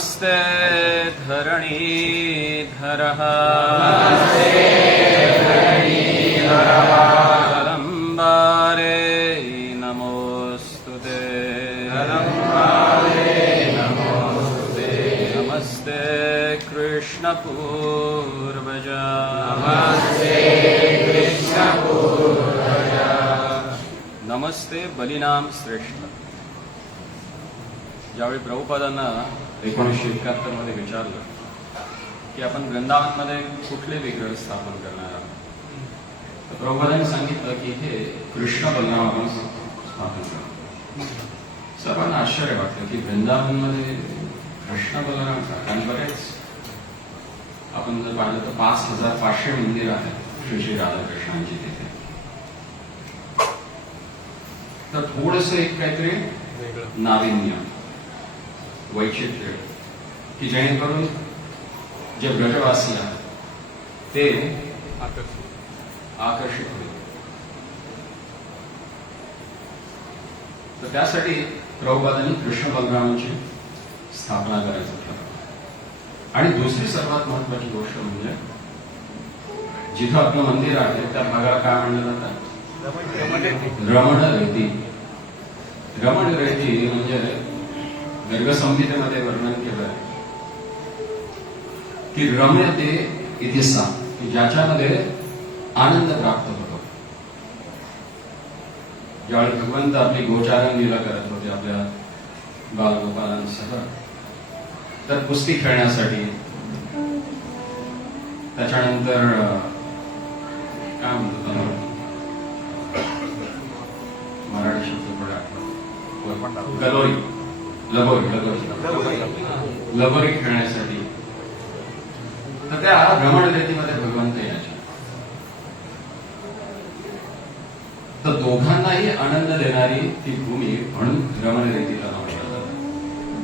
नमस्ते धरणीधरः जलम्बारे नमोऽस्तुते नमस्ते कृष्णपूर्वजा नमस्ते बलिनाम श्रेष्ठ. ज्यावेळी प्रभुपादांना 1971 मध्ये विचारलं की आपण वृंदावनमध्ये कुठले विग्रह स्थापन करणार आहोत, तर प्रभुपादांनी सांगितलं की हे कृष्ण बलराम आपण स्थापन करतो. सर्वांना आश्चर्य वाटलं की वृंदावनमध्ये कृष्ण बलराम का, कारण बरेच आपण जर पाहिलं तर 5500 मंदिर आहेत श्री राधाकृष्णांची तिथे. तर थोडस एक काहीतरी नाविन्य वैचित्र्य की जेणेकरून जे ब्रजवासी आहेत ते आकर्षित होईल. तर त्यासाठी प्रभुपादांनी कृष्ण बलरामांची स्थापना करायचं ठरवलं. आणि दुसरी सर्वात महत्वाची गोष्ट म्हणजे जिथं आपलं मंदिर आहे त्या भागाला काय म्हणलं जातं? रमणरती. रमणरती म्हणजे गर्गसंहितेमध्ये वर्णन केलंय की रम्यते इति सा, की ज्याच्यामध्ये आनंद प्राप्त होतो. ज्यावेळी भगवंत आपली गोचारण लीला करत होते आपल्या बालगोपालांसह, तर कुस्ती खेळण्यासाठी, त्याच्यानंतर काय म्हणतो मराठी शब्द थोडे आठवतो, लगोरी खेळण्यासाठी, तर त्या रमणरतीमध्ये भगवंत यायचे. तर दोघांनाही आनंद देणारी ती भूमी म्हणून रमणरतीला नाव जातं.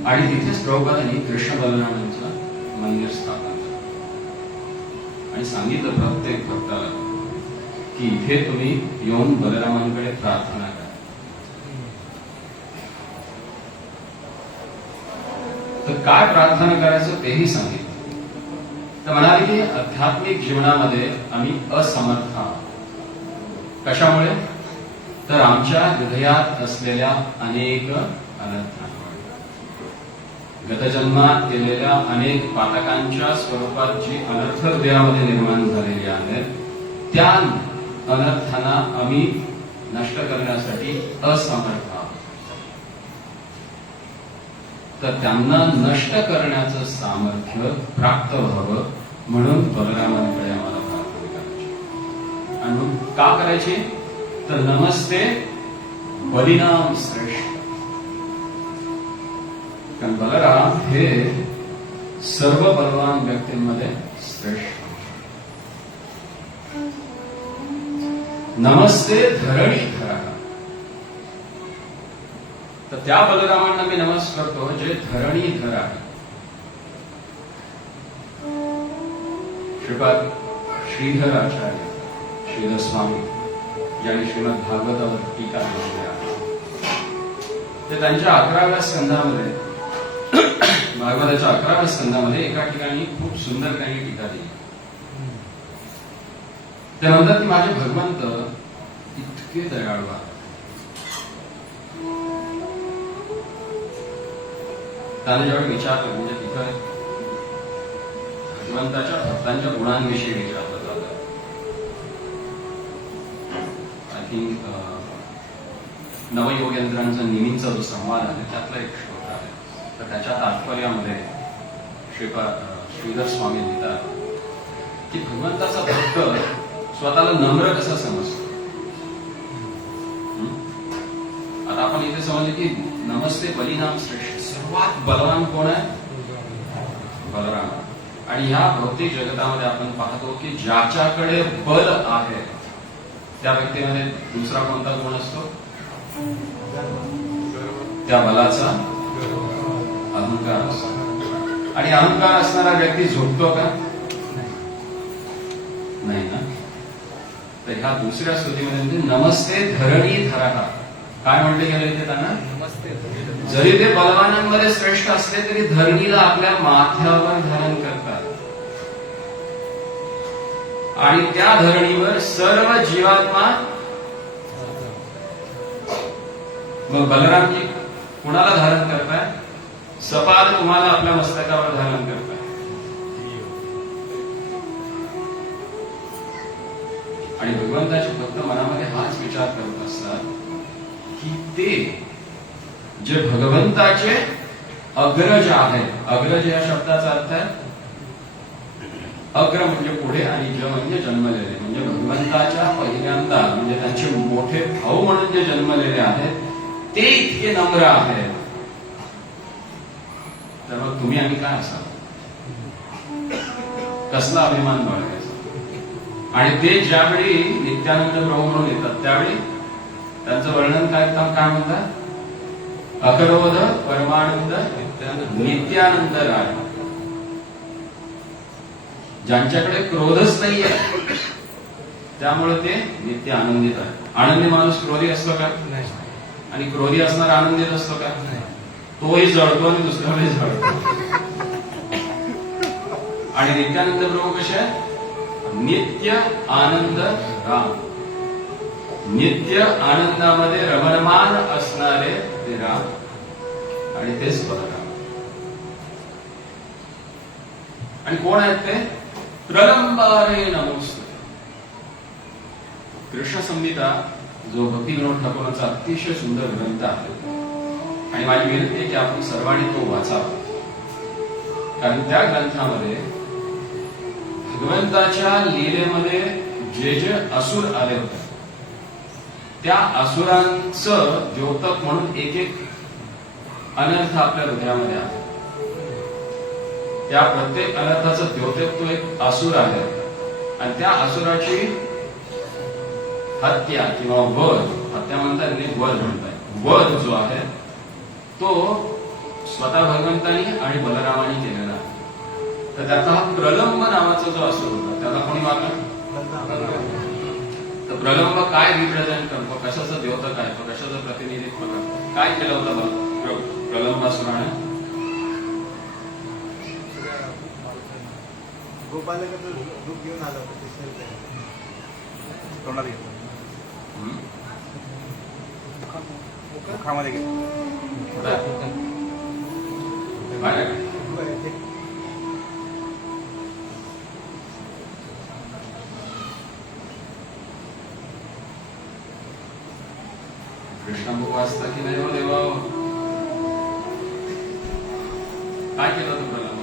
आणि तिथेच प्रभुपादांनी कृष्ण बलरामांचं मंदिर स्थापन केलं आणि सांगितलं प्रत्येक भक्ताला की इथे तुम्ही येऊन बलरामांकडे प्रार्थना करा. तर काय प्रार्थना करायचं तेही सांगितलं. तर म्हणाले की आध्यात्मिक जीवनामध्ये आम्ही असमर्थ आहोत. कशामुळे? तर आमच्या हृदयात असलेल्या अनेक अनर्थांमुळे, गतजन्मात केलेल्या अनेक पातकांच्या स्वरूपात जी अनर्थ हृदयामध्ये निर्माण झालेली आहेत, त्या अनर्थांना आम्ही नष्ट करण्यासाठी असमर्थ आहोत. तर त्यांना नष्ट करण्याचं सामर्थ्य प्राप्त व्हावं म्हणून बलरामांकडे आम्हाला प्रार्थना करायची. आणि का करायची? तर नमस्ते बलिनाम श्रेष्ठ. कारण बलराम हे सर्व बलवान व्यक्तींमध्ये श्रेष्ठ. नमस्ते धरणीधरः. तर त्या बलरामांना मी नमस्कार करतो जे धरणीधर आहे. श्रीपाद श्रीधर आचार्य, श्रीधर स्वामी, ज्यांनी श्रीमद भागवतावर टीका लिहिली आहे, ते त्यांच्या 11व्या स्कंदामध्ये, भागवताच्या 11व्या स्कंदामध्ये एका ठिकाणी खूप सुंदर त्यांनी टीका दिली. ते म्हणतात की माझे भगवंत इतके दयाळू आहेत. त्याने जेव्हा विचारलं, म्हणजे तिथं भगवंताच्या भक्तांच्या गुणांविषयी विचारलं जातं. आय थिंक नवयोगेंद्रांचा नेहमीचा जो संवाद आहे त्यातला एक श्लोक आहे. तर त्याच्या तात्पर्यामध्ये श्रीधर स्वामी लिहितात की भगवंताचा भक्त स्वतःला नम्र कसा समजतो. आता आपण इथे समजले की नमस्ते बलिनाम श्रेष्ठ, सर्वात बलवान कोण आहे? बलराम. आणि ह्या भौतिक जगतामध्ये आपण पाहतो की ज्याच्याकडे बल आहे त्या व्यक्तीमध्ये दुसरा कोणता गुण असतो? त्या बलाचा अहंकार असतो. आणि अहंकार असणारा व्यक्ती झोपतो का? नाही ना. तर ह्या दुसऱ्या स्तुतीमध्ये नमस्ते धरणीधरः काय म्हणले गेले ते त्यांना? नमस्ते जरी ते बलवानांमध्ये श्रेष्ठ असले तरी धरणीला आपल्या माथ्यावर धारण करतात आणि त्या धरणीवर सर्व जीवात्मा. मग बलरामजी कुणाला धारण करताय? सपाद तुम्हाला आपल्या मस्तकावर धारण करताय. आणि भगवंताचे भक्त मनामध्ये हाच विचार करत असतात की ते जे भगवंताचे अग्रज आहेत. अग्रज या शब्दाचा अर्थ आहे अग्र म्हणजे पुढे आणि ज म्हणजे जन्मलेले. म्हणजे भगवंताच्या पहिल्यांदा म्हणजे त्यांचे मोठे भाऊ म्हणून जे जन्मलेले आहेत ते इतके नम्र आहेत. तर मग तुम्ही आणि काय असाल? कसला अभिमान बाळगायचा? आणि ते ज्यावेळी नित्यानंद प्रभू म्हणून येतात त्यावेळी त्यांचं वर्णन काय म्हणतात? अकरोध परमानंद नित्यानंद राय. ज्यांच्याकडे क्रोधच नाहीये त्यामुळे ते नित्य आनंदित आहे. आनंदी माणूस क्रोधी असतो का? आणि क्रोधी असणार आनंदित असतो का? तोही जळतो आणि दुसऱ्यालाही जळतो. आणि नित्यानंद प्रभू कसे आहे? नित्य आनंद राम. नित्य आनंदामध्ये रमणमान असणारे ते राम आणि तेच बलराम. आणि कोण आहेत ते? प्रलंबारे नमोस्तुते. कृष्ण संहिता जो भक्ती विनोद ठाकूरांचा अतिशय सुंदर ग्रंथ आहे आणि माझी विनंती आहे की आपण सर्वांनी तो वाचावा. कारण त्या ग्रंथामध्ये भगवंताच्या लीलेमध्ये जे जे असुर आले होते त्या असुरांचं द्योतक म्हणून एक एक अनर्थ आपल्या हृदयामध्ये आहे. त्या प्रत्येक अनर्थाचं द्योतक तो एक असुर आहे आणि त्या असुराची हत्या किंवा वध, हत्या म्हणतात नाही वध म्हणतात, वध जो आहे तो स्वतः भगवंतानी आणि बलरामानी केलेला आहे. तर त्याचा हा प्रलंब नावाचा जो असुर होता त्याला कोणी मारला? तर प्रलंब काय रिप्रेझेंट करतो? कशाचं द्योतक आहे? कशाचं प्रतिनिधित्व करतो? काय केलं होतं प्रलंबासुराने? गोपालकाचं रूप घेऊन आलं तोंडात घेतलं, मुखामध्ये घेतलं. कृष्ण वाचता की नाही हो देवा? काय केलं होतं प्रलंब?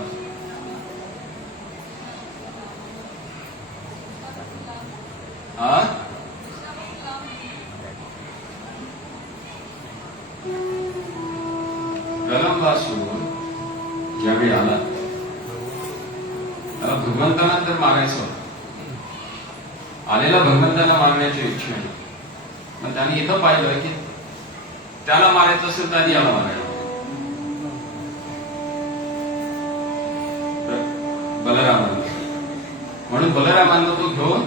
प्रलंबासूर ज्यावेळी आला त्याला भगवंताला तर मारायचं होतं. आलेला भगवंताला मारण्याची इच्छा आहे. मग त्याने इथं पाहिलं की त्याला मारायचं असेल तर आधी याला मारायला. बलरामाला म्हणून बलरामांना तो घेऊन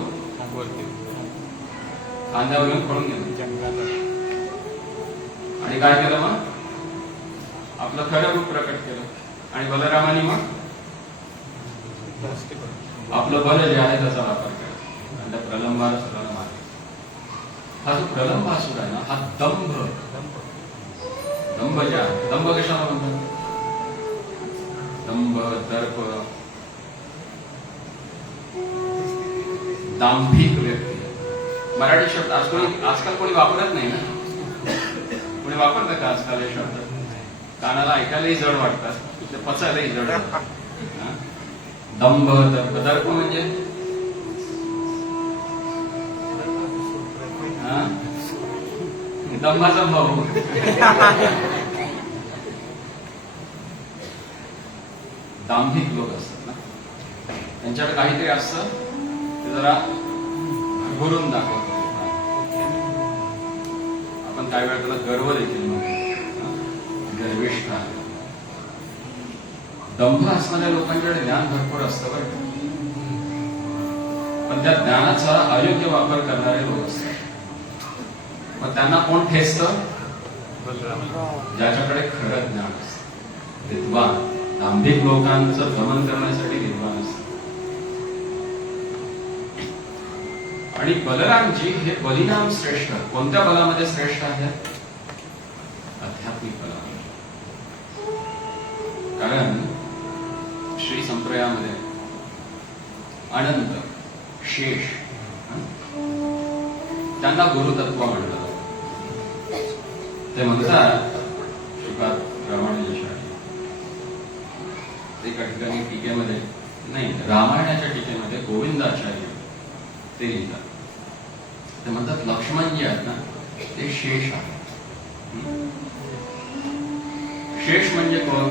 खांद्यावर घेऊन पळून गेला. आणि काय केलं? मग आपलं खरं रूप प्रकट केलं आणि बलरामाने मग आपलं बल जे आहे त्याचा वापर केला आणि त्या प्रलंबाला सुद्धा मारला. हा जो प्रलंबासूर आहे ना हा दंभ जे आहे, दंभ कशाला म्हणतात? दंभ, दर्प, दांभिक व्यक्ती. मराठी शब्द आजकाल कोणी वापरत नाही ना. कोणी वापरतं का आजकाल हे शब्द? कानाला ऐकायलाही जड वाटतात, ते पचायलाही जड वाटतात. दंभ, दर्प. दर्प म्हणजे दंभाचा भाऊ. दांभिक लोक असतात ना, त्यांच्याकडे काहीतरी असतं ते जरा भरून दाखवतो. आपण काही वेळा त्याला गर्व देखील म्हणतो, गर्विष्ठ आहे. दंभ असणाऱ्या लोकांकडे ज्ञान भरपूर असतं बरं, पण त्या ज्ञानाचा अयोग्य वापर करणारे लोक असतात. मग त्यांना कोण ठेचतं? ज्याच्याकडे खरं ज्ञान असतं, विद्वान, दांभिक लोकांचं दमन करण्यासाठी विद्वान असतं. आणि बलरामजी हे बलिराम श्रेष्ठ. कोणत्या बलामध्ये श्रेष्ठ आहेत? आध्यात्मिक बलामध्ये. कारण श्री संप्रदायामध्ये अनंत, शेष त्यांना गुरुतत्व म्हणतात. ते म्हणतात श्रीपाद रामानुजाचार्य एका ठिकाणी टीकेमध्ये, नाही रामायणाच्या टीकेमध्ये गोविंदाचार्य ते लिहितात. ते म्हणतात लक्ष्मण जे आहेत ना ते शेष आहे. शेष म्हणजे कोण?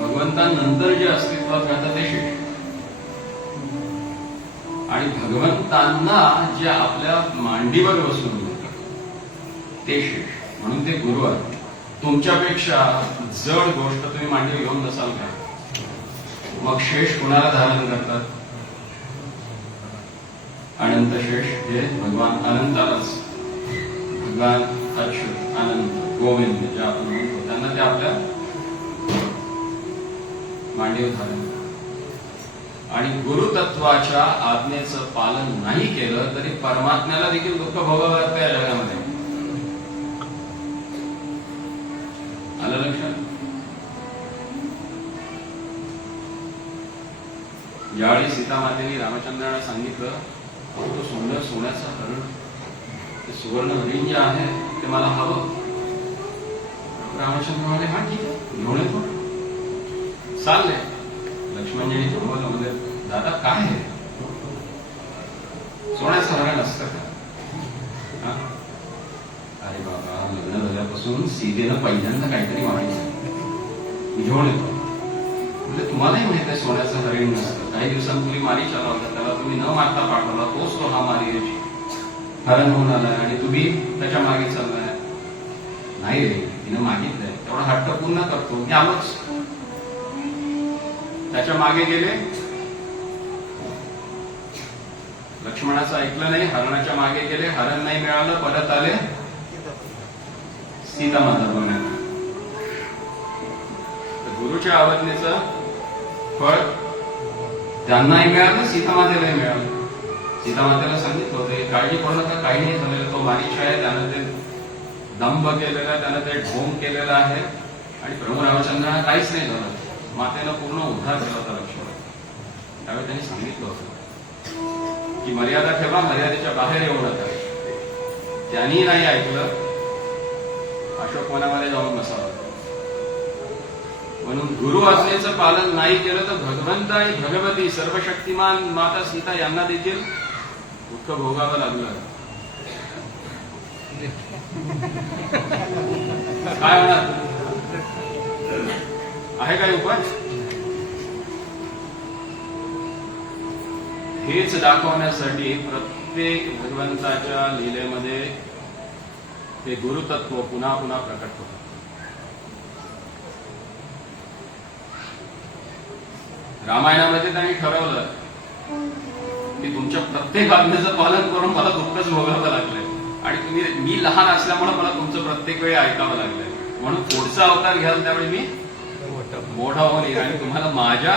भगवंतानंतर जे अस्तित्वात राहतात ते शेष. आणि भगवंतांना जे आपल्या मांडीवर बसून ते शेष, म्हणून ते गुरु आहेत. तुमच्यापेक्षा जड गोष्ट तुम्ही मांडीवर घेऊन नसाल का? मग शेष कुणाला धारण करतात? अनंत शेष हे भगवान अनंतालाच, भगवान अच्युत, अनंत, गोविंद जे आपण म्हणतो त्यांना ते आपल्या मांडीवर धारण करतात. आणि गुरुतत्वाच्या आज्ञेचं पालन नाही केलं तरी परमात्म्याला देखील दुःख भोगावं लागतं या जगामध्ये. आलं लक्षात? ज्यावेळी सीता मातेने रामचंद्राला सांगितलं तो सुंदर सोन्याचं हरण, ते सुवर्ण हरिण जे आहे ते मला हवं. रामचंद्र म्हणाले हा ठीक आहे, घेऊन येतो. चालले. लक्ष्मणजीने थांबवलं, म्हणजे दादा काय आहे? सोन्याचं हरण असतं का? अरे बाबा, लग्न झाल्यापासून सीतेनं पहिल्यांदा काहीतरी मागितलं, घेऊन येतो. म्हणजे तुम्हालाही माहित आहे सोन्याचं हरिण नसतं. काही दिवसांपूर्वी मारी आला होता, त्याला तुम्ही न मारता पाठवला, तोच तो हा मारी हरण होऊन आलाय आणि तुम्ही त्याच्या मागे चाललाय. नाही रे, तिनं मागितलंय तेवढा हट्ट पूर्ण करतो, घ्यावंच. त्याच्या मागे गेले, लक्ष्मणाचं ऐकलं नाही, हरणाच्या मागे गेले, हरण नाही मिळालं, परत आले सीता माता बघण्यात. गुरुच्या आज्ञेचं फळ त्यांनाही मिळालं, सीता मातेलाही मिळालं. सीता मातेला सांगितलं होतं काळजी करू नका, काही नाही झालेलं. तो मारीच आहे, त्यानं ते दंभ केलेला आहे, त्यानं ते ढोंग केलेला आहे आणि प्रभू रामचंद्रांना काहीच नाही झालं. मातेनं पूर्ण उद्धार केला होता लक्ष्मण. त्यावेळी त्यांनी सांगितलं होतं की मर्यादा ठेवा, मर्यादेच्या बाहेर येऊ नका. त्यांनी नाही ऐकलं, अशोकवनामध्ये जाऊन बसावं. म्हणून गुरु आज्ञेचं पालन नाही केलं तर भगवंत आणि भगवती सर्वशक्तिमान माता सीता यांना देखील दुःख भोगावं लागलं. काय होणार? आहे काय उपाय? हेच दाखवण्यासाठी प्रत्येक भगवंताच्या लीलेमध्ये ते गुरुतत्व पुन्हा पुन्हा प्रकट होतं. रामायणामध्ये त्यांनी ठरवलं की तुमच्या प्रत्येक आज्ञेचं पालन करून मला दुःखच भोगावं लागलंय आणि मी लहान असल्यामुळे मला तुमचं प्रत्येक वेळी ऐकावं लागलंय. म्हणून पुढचा अवतार घ्याल त्यावेळी मी मोठा होऊन येईल आणि तुम्हाला माझ्या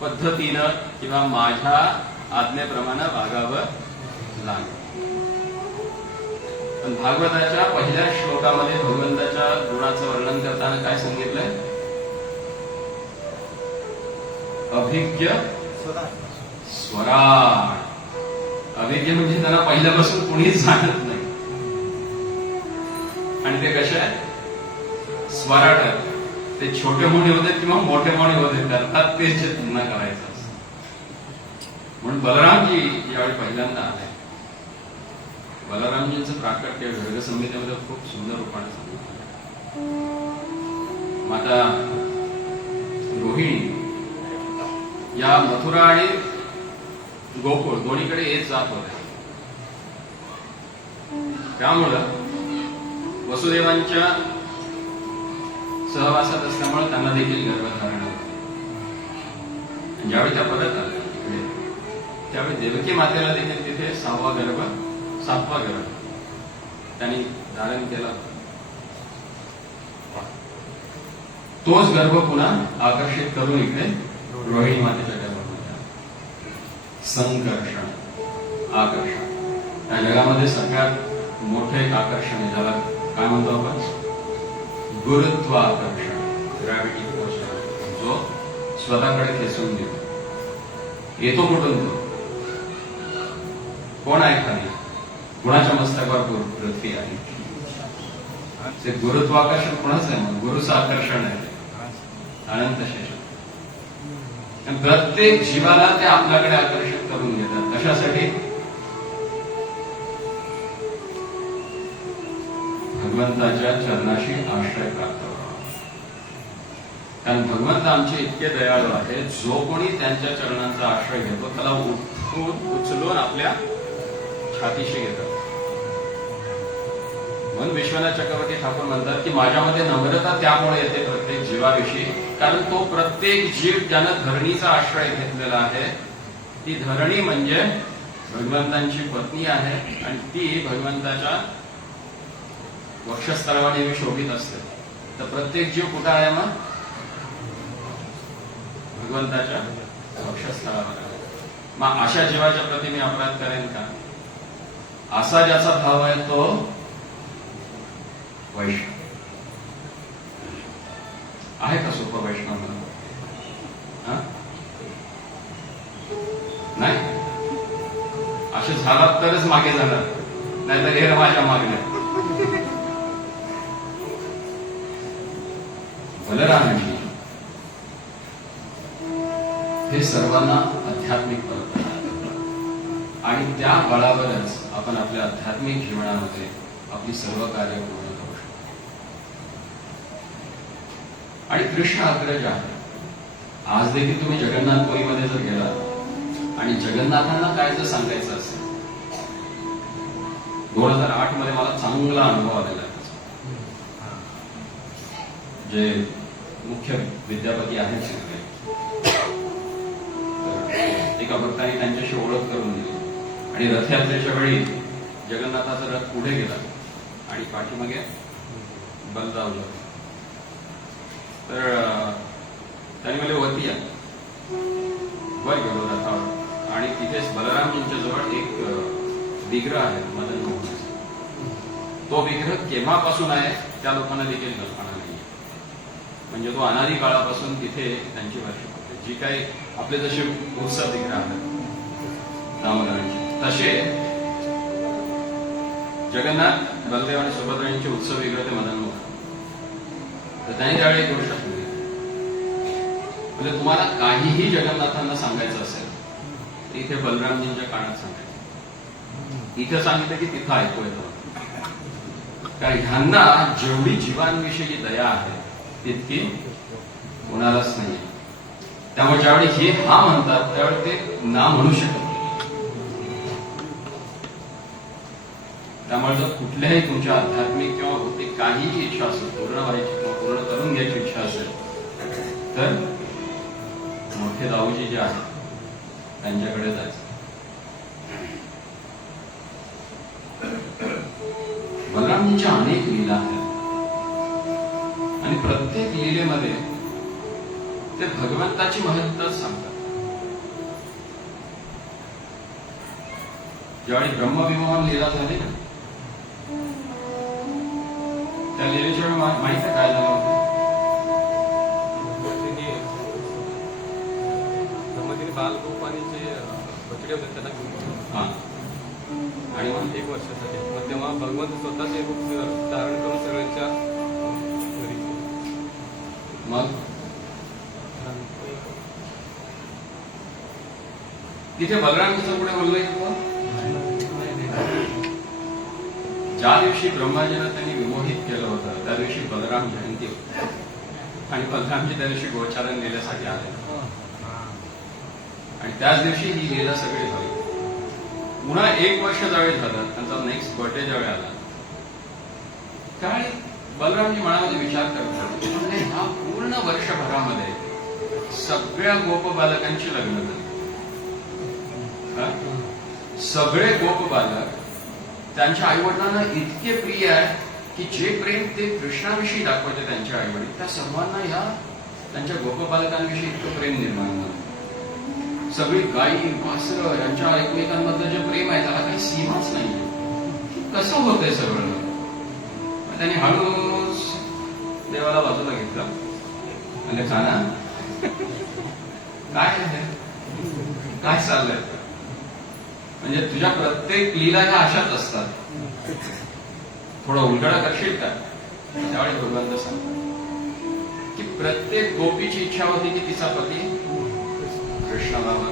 पद्धतीनं किंवा माझ्या आज्ञेप्रमाणे वागावं लागेल. पण भागवताच्या पहिल्या श्लोकामध्ये भगवंताच्या गुणाचं वर्णन करताना काय सांगितलंय? अभिज्ञ स्वराट. अभिज्ञ म्हणजे त्यांना पहिल्यापासून कुणीच जाणत नाही. आणि ते कसे आहेत? स्वराट आहेत. ते छोटे मोठे होते किंवा मोठे मोठे होते, करतात ते जे पुन्हा करायचं असतं. म्हणून बलरामजी ज्यावेळी पहिल्यांदा आले, बलरामजींचं प्राकट्य गर्ग संहितेमध्ये खूप सुंदर रूपाने सांगितलं. माता रोहिणी या मथुरा आणि गोकुळ दोन्हीकडे येत जात होत्या. त्यामुळं वसुदेवांच्या सहवासात असल्यामुळे त्यांना देखील गर्भधारण होतं. ज्यावेळी त्या परत आल्या त्यावेळी देवकी मातेला देखील तिथे 6वा गर्भ 7वा गर्भ त्यांनी धारण केला. तोच गर्भ पुन्हा आकर्षित करून इकडे रोहिणी मातेच्या गर्भामध्ये आला. संकर्षण, आकर्षण. या जगामध्ये सगळ्यात मोठे एक आकर्षण आहे, ज्याला काय म्हणतो आपण, गुरुत्वाकर्षण, ग्रॅव्हिटी फोर्स, जो स्वतःकडे खेचून घेतो. येतो कुठून तो? कोण आहे खाली? कुणाच्या मस्तकावर पृथ्वी आहे? ते गुरुत्वाकर्षण कोणाच आहे? मग गुरुचं आकर्षण आहे, अनंत शेष. प्रत्येक जीवाला ते आपल्याकडे आकर्षित करून घेतात. कशासाठी? भगवंताच्या चरणाशी आश्रय प्राप्त व्हावा. कारण भगवंत आमचे इतके दयाळू आहे, जो कोणी त्यांच्या चरणांचा आश्रय घेतो त्याला उचलून आपल्या छातीशी घेतात. म्हणून विश्वनाथ चक्रवर्ती ठाकूर म्हणतात की माझ्यामध्ये नम्रता त्यामुळे येते प्रत्येक जीवाविषयी, कारण तो प्रत्येक जीव ज्यानं धरणीचा आश्रय घेतलेला आहे, ती धरणी म्हणजे भगवंतांची पत्नी आहे आणि ती भगवंताच्या वक्षस्थळावर नेहमी शोभित असते. तर प्रत्येक जीव कुठं आहे? मग भगवंताच्या वक्षस्थळावर आहे. मग अशा जीवाच्या प्रती मी अपराध करेन का? असा ज्याचा भाव आहे तो वैष्णव आहे का? सोपं वैष्णव म्हणून नाही. असे झालात तरच मागे जाणार, नाहीतर हे माझ्या मागण्या. बलरामांनी हे सर्वांना आध्यात्मिक परंपरा आणि त्या बळावरच आपण आपल्या आध्यात्मिक जीवनामध्ये आपली सर्व कार्य पूर्ण करू शकतो. आणि कृष्ण अग्रज आहे. आज देखील तुम्ही जगन्नाथपुरीमध्ये जर गेला आणि जगन्नाथांना काय जर सांगायचं असेल, 2008 मध्ये मला चांगला अनुभव आलेला आहे. जे मुख्य विद्यापती आहेत तिथे, एका भक्ताने त्यांच्याशी ओळख करून दिली आणि रथयात्रेच्या वेळी जगन्नाथाचा रथ पुढे गेला आणि पाठीमागे बलराम. तर त्यांनी मला वरती या वर गेलो रथावर आणि तिथेच बलरामजींच्या जवळ एक विग्रह आहे मदन मोहन. तो विग्रह केव्हापासून आहे त्या लोकांना देखील कल्पना नाही. म्हणजे तो अनादी काळापासून तिथे त्यांची वर्षे होते. जी काही आपले जसे उत्सव विग्रह आहेत दामोदरांचे, तसे जगन्नाथ, बलदेव आणि सुभद्रा यांचे उत्सव विग्रह ते मदन मोहन. तर त्यांनी त्यावेळी एक गोष्ट सांगितली, म्हणजे तुम्हाला काहीही जगन्नाथांना सांगायचं असेल तर इथे बलरामजींच्या कानात सांगायचं. इथे सांगितलं की तिथं ऐकू येतं. कारण ह्यांना जेवढी जीवांविषयी दया आहे तितकी कोणालाच नाही. त्यामुळे ज्यावेळी हे हा म्हणतात त्यावेळी ते ना म्हणू शकत. त्यामुळे जर कुठल्याही तुमच्या आध्यात्मिक किंवा भौतिक काहीही इच्छा असेल, पूर्ण व्हायची किंवा पूर्ण करून घ्यायची इच्छा असेल, तर मोठे दाऊजी जे आहेत त्यांच्याकडे जायचं. बलरामजींच्या अनेक लीला आहेत आणि प्रत्येक लीलेमध्ये ते भगवंताची महत्ता सांगतात. ज्यावेळी ब्रह्मविमोहन लीला झाली ना, त्या लीलेच्या वेळी माहिती काय झालं होतं? बालगोपानी जे बछडे होते त्यांना घेऊन आणि मग 1 वर्षासाठी मग तेव्हा भगवंत स्वतः ते रूप धारण करून सगळ्यांच्या घरी. मग तिथे बलरामजीचं पुढे बोललंय किंवा ज्या दिवशी ब्रह्माजीनं त्यांनी विमोहित केलं होतं त्या दिवशी बलराम जयंती होती आणि बलरामजी त्या दिवशी गोचारण लिहिण्यासाठी आले आणि त्याच दिवशी ही लीला सगळी झाली. पुन्हा 1 वर्ष ज्यावेळी झालं, त्यांचा नेक्स्ट बर्थडे ज्यावेळी आला, त्यावेळी बलरामजी मनामध्ये विचार करतात, ह्या पूर्ण वर्षभरामध्ये सगळ्या गोप बालकांची लग्न झाली. सगळे गोप बालक त्यांच्या आईवडिलांना इतके प्रिय आहे की जे प्रेम ते कृष्णाविषयी दाखवते त्यांच्या आईवडील, त्या सर्वांना ह्या त्यांच्या गोपबालकांविषयी इतकं प्रेम निर्माण झालं. सगळी गायी वासरं यांच्या एकमेकांमधलं जे प्रेम आहे त्याला काही सीमाच नाही. कसं होतंय सगळं? त्यांनी हळूच देवाला बाजूला घेतलं, म्हणजे खाना काय आहे, काय चाललंय? म्हणजे तुझ्या प्रत्येक लीला ह्या अशाच असतात, थोडं उलगडा करशील का? त्यावेळी भगवंत सांगतात की प्रत्येक गोपीची इच्छा होती की तिचा पती कृष्ण व्हावा.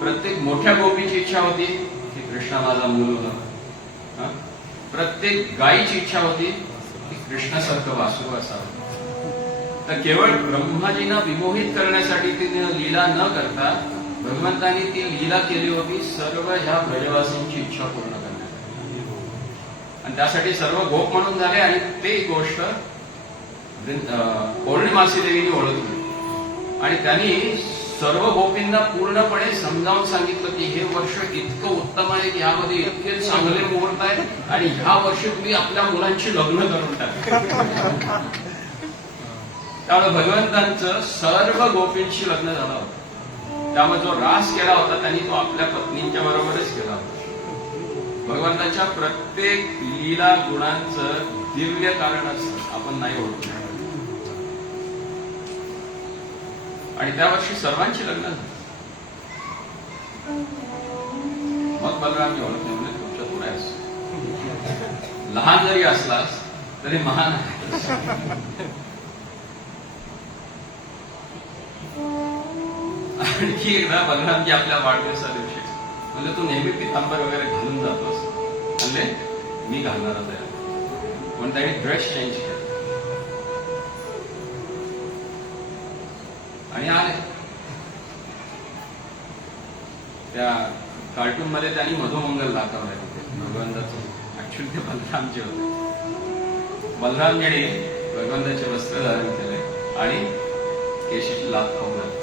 प्रत्येक मोठ्या गोपीची इच्छा होती की कृष्ण माझा मूल होणं. प्रत्येक गायीची इच्छा होती की कृष्णासारखं वासरू असावं. तर केवळ ब्रह्माजींना विमोहित करण्यासाठी तिने लीला न करता भगवंतांनी ती लीला केली होती सर्व ह्या ब्रजवासींची इच्छा पूर्ण करण्यासाठी. आणि त्यासाठी सर्व गोप म्हणून झाले. आणि ते गोष्ट पौर्णिमासी देवीने ओळखली आणि त्यांनी सर्व गोपींना पूर्णपणे समजावून सांगितलं की हे वर्ष इतकं उत्तम आहे की यामध्ये इतके चांगले मुहूर्त आहे आणि ह्या वर्षी तुम्ही आपल्या मुलांची लग्न करून टाका. त्यामुळे भगवंतांचं सर्व गोपींशी लग्न झालं होतं. त्यामुळे जो रास केला होता त्यांनी तो आपल्या पत्नींच्या बरोबरच केला होता. भगवंतांच्या प्रत्येक लीला गुणांचं दिव्य कारण असतं, आपण नाही ओळखू शकत. आणि त्या वर्षी सर्वांची लग्न झाली. मग बलरामजी ओळखले, म्हणजे तुमच्या पुढे असतो, लहान जरी असलास तरी महान आहे. आणखी एकदा बलरामजी आपल्या वाढदिवसा दिवशी म्हणजे तू नेहमी पितांबर वगैरे घालून जातोस, म्हणले मी घालणारच आहे. पण त्यांनी ड्रेस चेंज केला आणि आले. त्या कार्टून मध्ये त्यांनी मधुमंगल दाखवलंय तिथे भगवंताचं. ऍक्च्युअली ते बलरामजी होते. बलरामजीने भगवंताचे वस्त्र धारण केले आणि केशीची लाभ खाऊन झाली.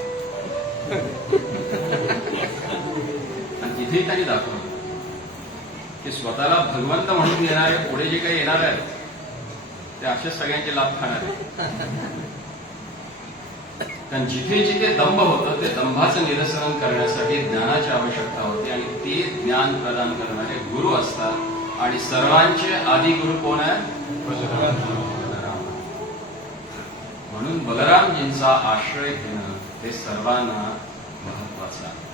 आणि तिथेही त्यांनी दाखवलं की स्वतःला भगवंत म्हणून येणारे पुढे जे काही येणार आहेत ते अशाच सगळ्यांचे लाभ खाणार आहेत. कारण जिथे जिथे दंभ होतं ते दंभाचं निरसन करण्यासाठी ज्ञानाची आवश्यकता होती आणि ते ज्ञान प्रदान करणारे गुरु असतात. आणि सर्वांचे आदी गुरु कोण आहे? बलराम. म्हणून बलरामजींचा आश्रय घेणं हे सर्वांना महत्वाचं आहे.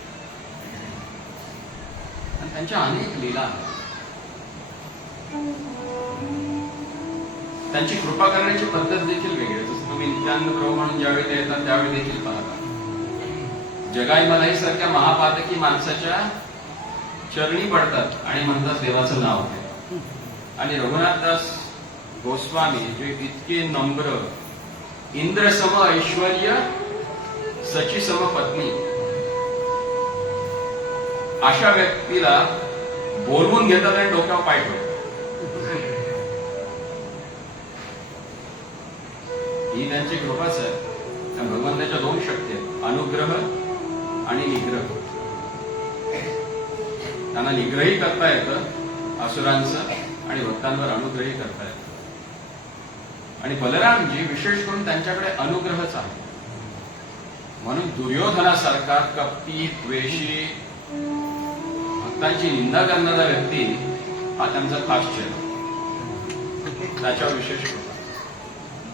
आणि त्यांच्या अनेक लीला आहेत. त्यांची कृपा करण्याची पद्धत देखील वेगळी आहे. जसं तुम्ही नित्यानंद प्रभू म्हणून ज्यावेळी ते येतात त्यावेळी देखील पाहता जगाई मलाही सारख्या महापातकी माणसाच्या चरणी पडतात आणि म्हणतात देवाचं नाव आहे. आणि रघुनाथदास गोस्वामी जे इतके नम्र, इंद्रसम ऐश्वर्य सचिसम पत्नी, अशा व्यक्तीला बोलवून घेतात आणि डोक्यावर पाय ठेवतात. ही त्यांची कृपाच आहे. त्या भगवंताच्या दोन शक्ती आहेत, अनुग्रह आणि निग्रह. त्यांना निग्रही करता येतं असुरांचं आणि भक्तांवर अनुग्रही करता येतं. आणि बलरामजी विशेष करून त्यांच्याकडे अनुग्रहच आहे. म्हणून दुर्योधनासारखा कपटी, द्वेषी, भक्तांची निंदा करणारा व्यक्ती हा त्यांचा खास चेहरा. त्याच्यावर विशेष कृपा.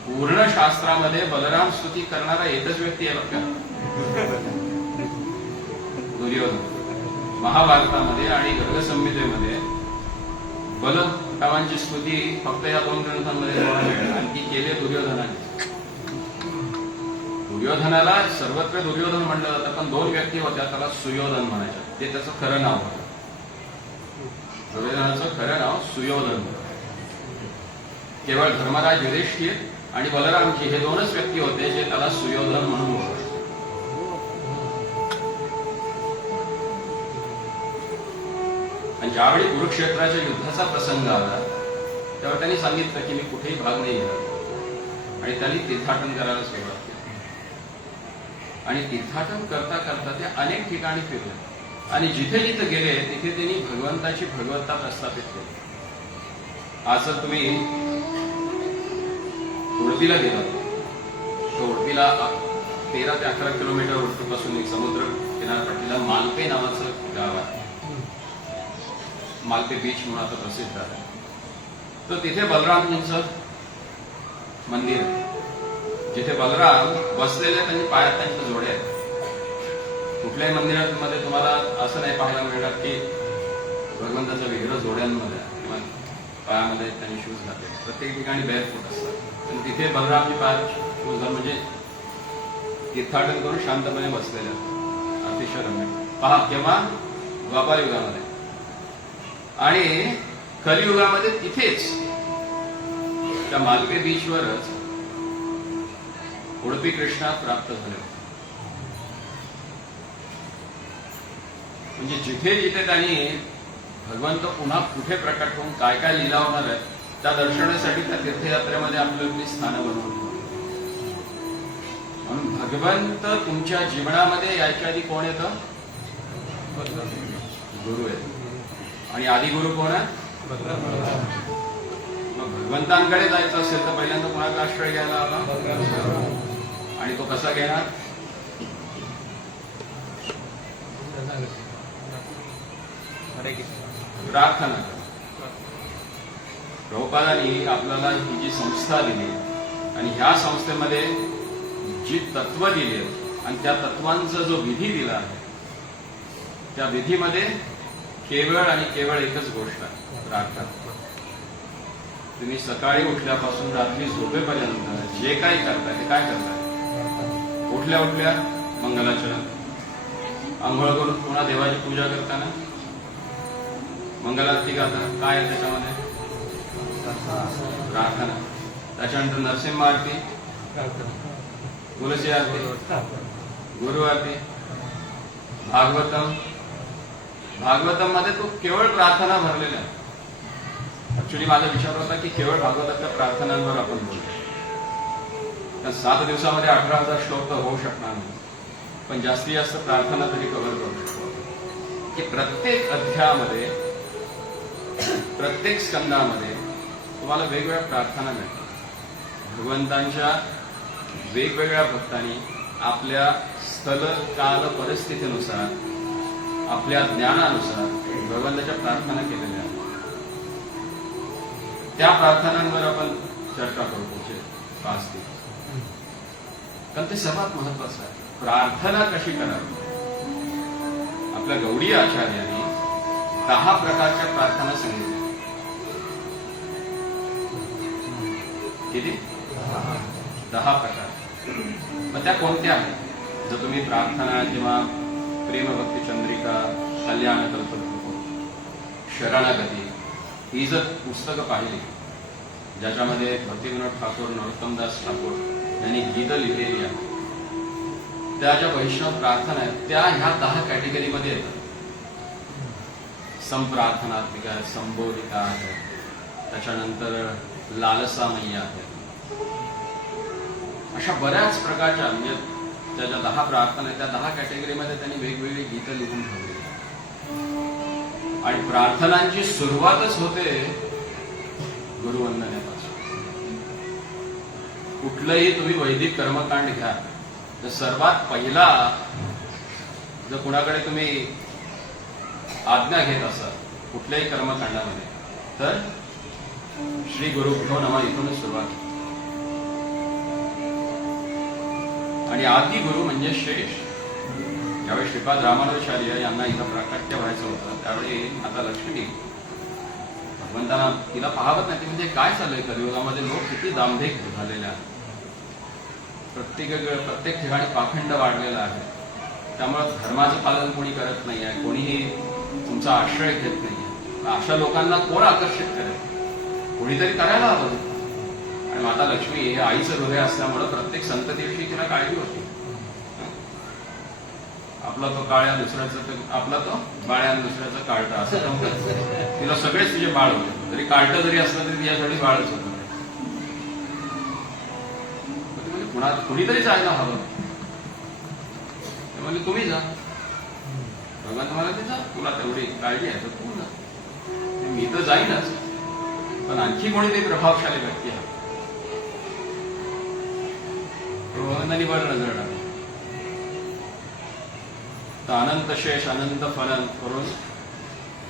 पूर्ण शास्त्रामध्ये बलराम स्तुती करणारा एकच व्यक्ती आहे बघा, दुर्योधन. महाभारतामध्ये आणि गर्गसंहितेमध्ये बलरामांची स्तुती फक्त या दोन ग्रंथांमध्ये आणखी केली दुर्योधनाने. दुर्योधनाला सर्वत्र दुर्योधन म्हणलं जातं, पण दोन व्यक्ती होत्या त्याला सुयोधन म्हणायच्या. ते त्याचं खरं नाव होतं. दुर्योधनाचं खरं नाव सुयोधन. केवळ धर्मराज युधिष्ठिर आणि बलरामजी हे दोनच व्यक्ती होते जे त्याला सुयोधन म्हणून ओळखले. आणि ज्यावेळी कुरुक्षेत्राच्या युद्धाचा प्रसंग आला तेव्हा त्यांनी सांगितलं की मी कुठेही भाग नाही घेणार. आणि त्यांनी तीर्थाटन करायला सुरुवात केली. आणि तीर्थाटन करता करता ते अनेक ठिकाणी फिरले. आणि जिथे जिथे गेले तिथे त्यांनी भगवंताची भगवत्ता प्रस्थापित केली. आज जर तुम्ही उडपीला गेलात तर उडपीला 13 ते 11 किलोमीटर उडपीपासून एक समुद्र किनारपट्टीला मालपे नावाचं गाव आहे. मालपे बीच म्हणून आता प्रसिद्ध आहे. तर तिथे बलरामजींचं मंदिर आहे. जिथे बलराम बसलेले त्यांनी पायात त्यांच्या जोडे आहेत. कुठल्याही मंदिरामध्ये तुम्हाला असं नाही पाहायला मिळणार की भगवंताचा विग्रह जोड्यांमध्ये किंवा पायामध्ये त्यांनी शूज घातले. प्रत्येक ठिकाणी बेअरफूट असतात. पण तिथे बलरामजी पायात शूज घालून म्हणजे तीर्थाटन करून शांतपणे बसलेले असतात. अतिशय रम्य. पहा केव्हा द्वापार युगामध्ये आणि कलियुगामध्ये तिथेच त्या मालपे बीचवरच उडपी कृष्णात प्राप्त झाले. म्हणजे जिथे जिथे त्यांनी भगवंत पुन्हा कुठे प्रकट होऊन काय काय लीला होणार आहे त्या दर्शनासाठी त्या तीर्थयात्रेमध्ये आपली स्थानं बनवून. म्हणून भगवंत तुमच्या जीवनामध्ये याच्या आधी कोण येतं? गुरु आहे. आणि आधी गुरु कोण आहे? मग भगवंतांकडे जायचं असेल तर पहिल्यांदा कोणाचा आश्रय घ्यायला हवा. आणि तो कसा घेणार? प्रार्थना. प्रभुपादांनी आपल्याला ही जी संस्था दिली आणि ह्या संस्थेमध्ये जी तत्व दिली आणि त्या तत्वांचा जो विधी दिला आहे त्या विधीमध्ये केवळ आणि केवळ एकच गोष्ट आहे, प्रार्थना. तुम्ही सकाळी उठल्यापासून रात्री झोपेपर्यंत जे काही करताय ते काय करताय? उठल्या उठल्या मंगलाचरण, आंघोळ करून पुन्हा देवाची पूजा करताना मंगलारती गाताना काय आहे त्याच्यामध्ये? प्रार्थना. त्याच्यानंतर नरसिंह आरती, तुलसी आरती, गुरु आरती, भागवतम. भागवतम मध्ये तो केवळ प्रार्थना भरलेला आहे. ऍक्च्युली माझा विचार होता की केवळ भागवताच्या प्रार्थनांवर आपण बोलतो. त्या 7 दिवसामध्ये 18,000 श्लोक तर होऊ शकणार नाही, पण जास्तीत जास्त प्रार्थना तरी कव्हर करू शकतो. की प्रत्येक अध्यायामध्ये प्रत्येक स्कंदामध्ये तुम्हाला वेगवेगळ्या प्रार्थना मिळतात. भगवंतांच्या वेगवेगळ्या भक्तांनी आपल्या स्थल काल परिस्थितीनुसार आपल्या ज्ञानानुसार भगवंताच्या प्रार्थना केलेल्या आहेत. त्या प्रार्थनांवर आपण चर्चा करू पुढचे 5 दिवस. कारण ते सर्वात महत्वाचं आहे. प्रार्थना कशी करावी? आपल्या गौडी आचार्यांनी 10 प्रकारच्या प्रार्थना सांगितल्या. किती? 10 प्रकार. मग त्या कोणत्या आहेत? जर तुम्ही प्रार्थना किंवा प्रेमभक्ती चंद्रिका, कल्याण कल्पतरू, शरणागती ही जर पुस्तकं पाहिली ज्याच्यामध्ये भक्तिविनोद ठाकूर, नरोत्तमदास ठाकूर यांनी गीतं लिहिलेली आहेत, त्या ज्या वैष्णव प्रार्थना आहेत त्या ह्या 10 कॅटेगरीमध्ये येतात. संप्रार्थनात्मिका आहेत, संबोधिका आहेत, त्याच्यानंतर लालसामयी आहेत. अशा बऱ्याच प्रकारच्या म्हणजे त्या ज्या 10 प्रार्थना आहेत त्या 10 कॅटेगरीमध्ये त्यांनी वेगवेगळी गीतं लिहून ठेवली. आणि प्रार्थनांची सुरुवातच होते गुरुवंदनेपासून. कुठलंही तुम्ही वैदिक कर्मकांड घ्या तर सर्वात पहिला जर कुणाकडे तुम्ही आज्ञा घेत असाल कुठल्याही कर्मकांडामध्ये तर श्री गुरुभ्यो नमः इथूनच सुरुवात. आणि आदि गुरु म्हणजे शेष. ज्यावेळी श्रीपाद रामानुजाचार्य यांना इथं प्राकट्य व्हायचं होतं त्यावेळी आता लक्ष्मी भगवंतांना तिला पाहावत नाही. म्हणजे काय चाललंय कलियुगामध्ये? लोक किती दांभिक झालेले आहेत. प्रत्येक ठिकाणी पाखंड वाढलेला आहे. त्यामुळे धर्माचं पालन कोणी करत नाही आहे, कोणीही तुमचा आश्रय घेत नाही. अशा लोकांना कोण आकर्षित करेल? कोणीतरी करायला हवं. आणि माता लक्ष्मी हे आईचं हृदय असल्यामुळे प्रत्येक संततीविषयी तिला काळजी होती. आपला तो काळ्या दुसऱ्याचं, आपला तो बाळ्या दुसऱ्याचं काळटा असं तिला सगळेच तुझे बाळ होते. जरी काळटं जरी असलं तरी तिच्यासाठी बाळच होतं. कुणीतरी जायला हवं. म्हणजे तुम्ही जा. भगवान मला जा, तुला तेवढी काळजी आहे तर तू जा. मी तर जाईनच, पण आणखी कोणीतरी प्रभावशाली व्यक्ती आहे. भगवंतांनी बरं नजर टाकली. तर अनंत शेष अनंत फलन करून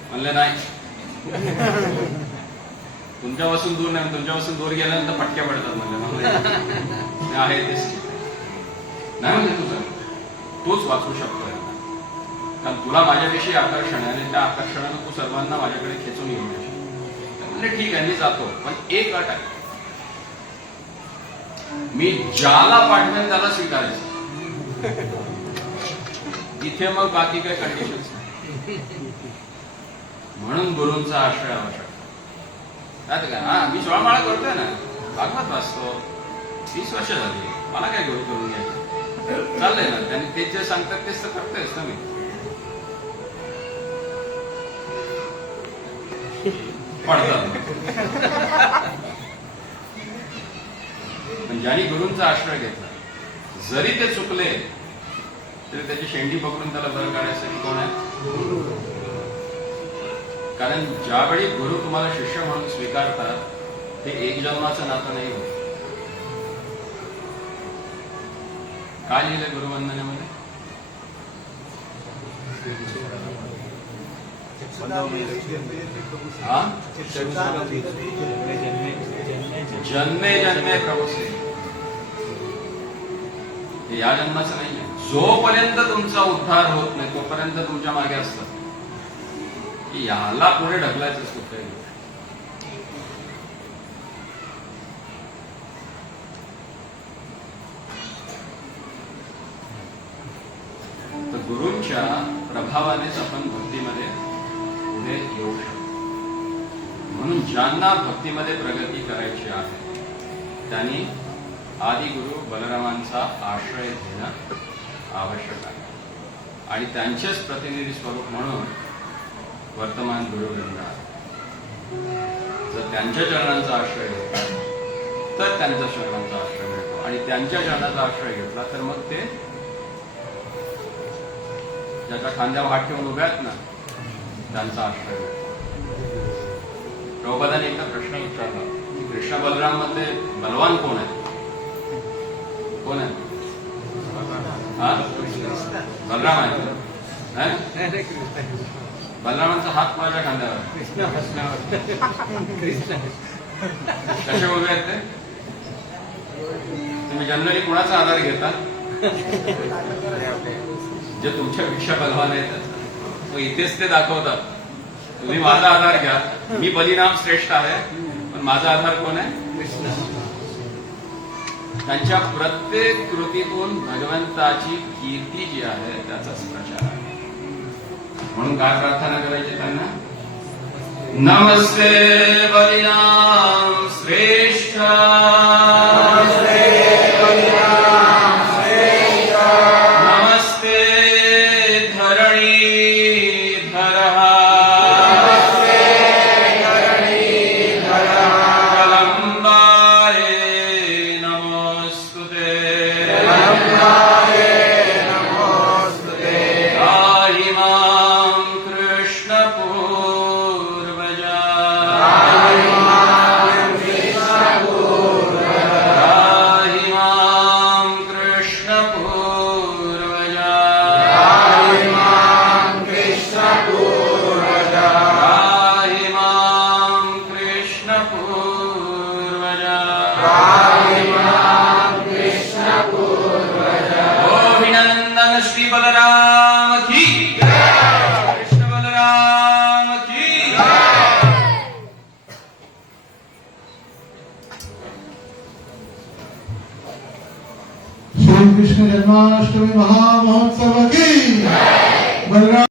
म्हणले नाही, तुमच्यापासून दूर नाही, तुमच्यापासून दूर गेल्यानंतर फटक्या पडतात म्हणले आहे तेच नाही म्हणजे तूच वाचू शकतोय, कारण तुला माझ्याविषयी आकर्षण आहे आणि त्या आकर्षणानं तू सर्वांना माझ्याकडे खेचून घेऊन येशील. म्हणजे ठीक आहे मी जातो, पण एक अट आहे, मी ज्याला पाठवेन त्याला स्वीकारायचं. इथे मग बाकी काही कंडिशन्स नाही. म्हणून गुरूंचा आश्रय आवश्यक. हा मी सोळामाळा करतोय ना, भागवत वाचतो, 30 वर्ष झाली, मला काय गुरु करून घ्यायचं चाललंय ना. त्यांनी ते जे सांगतात तेच तर करतोयच ना मी. पडतात पण ज्यांनी गुरूंचा आश्रय घेतला, जरी ते चुकले तरी त्याची शेंडी पकडून त्याला बरं काढायसाठी कोण आहे? कारण ज्यावेळी गुरु तुम्हाला शिष्य म्हणून स्वीकारतात ते एक जन्माचं नातं नाही होत. काय लिहिलंय गुरुवंदनेमध्ये? जन्मे जन्मे प्रभू से. या जन्माचं नाही आहे. जोपर्यंत तुमचा उद्धार होत नाही तोपर्यंत तुमच्या मागे असतात की याला पुढे ढकलायचं कुठे. तर गुरूंच्या प्रभावानेच आपण भक्तीमध्ये पुढे येऊ शकतो. म्हणून ज्यांना भक्तीमध्ये प्रगती करायची आहे त्यांनी आदिगुरु बलरामांचा आश्रय घेणं आवश्यक आहे. आणि त्यांचेच प्रतिनिधी स्वरूप म्हणून वर्तमान गुरुवृंद आहे. जर त्यांच्या चरणांचा आश्रय घेतला तर त्यांच्या चरणांचा आश्रय मिळतो, आणि त्यांच्या चरणाचा आश्रय घेतला तर मग ते ज्याच्या खांद्यावर हात ठेवून उभे आहेत ना त्यांचा आश्रय मिळतो. प्रभुपादांनी एकदा प्रश्न विचारला की कृष्ण बलराम मध्ये बलवान कोण आहे? कोण आहे? बलराम आहे. बलरामांचा हात माझ्या खांद्यावर, कसे उभे आहेत ते? तुम्ही जनरली कुणाचा आधार घेता? जे तुमच्यापेक्षा बलवान आहेत मग इथेच ते दाखवतात. तुम्ही माझा आधार घ्या, मी बलिराम श्रेष्ठ आहे, पण माझा आधार कोण आहे? कृष्ण. त्यांच्या प्रत्येक कृतीतून भगवंताची कीर्ती जी आहे त्याचाच प्रचार आहे. म्हणून काय प्रार्थना करायची त्यांना? नमस्ते बलिराम श्रेष्ठ, श्री बलराम की कृष्ण बलराम की. श्री कृष्ण जन्माष्टमी महामहोत्सव की. बलराम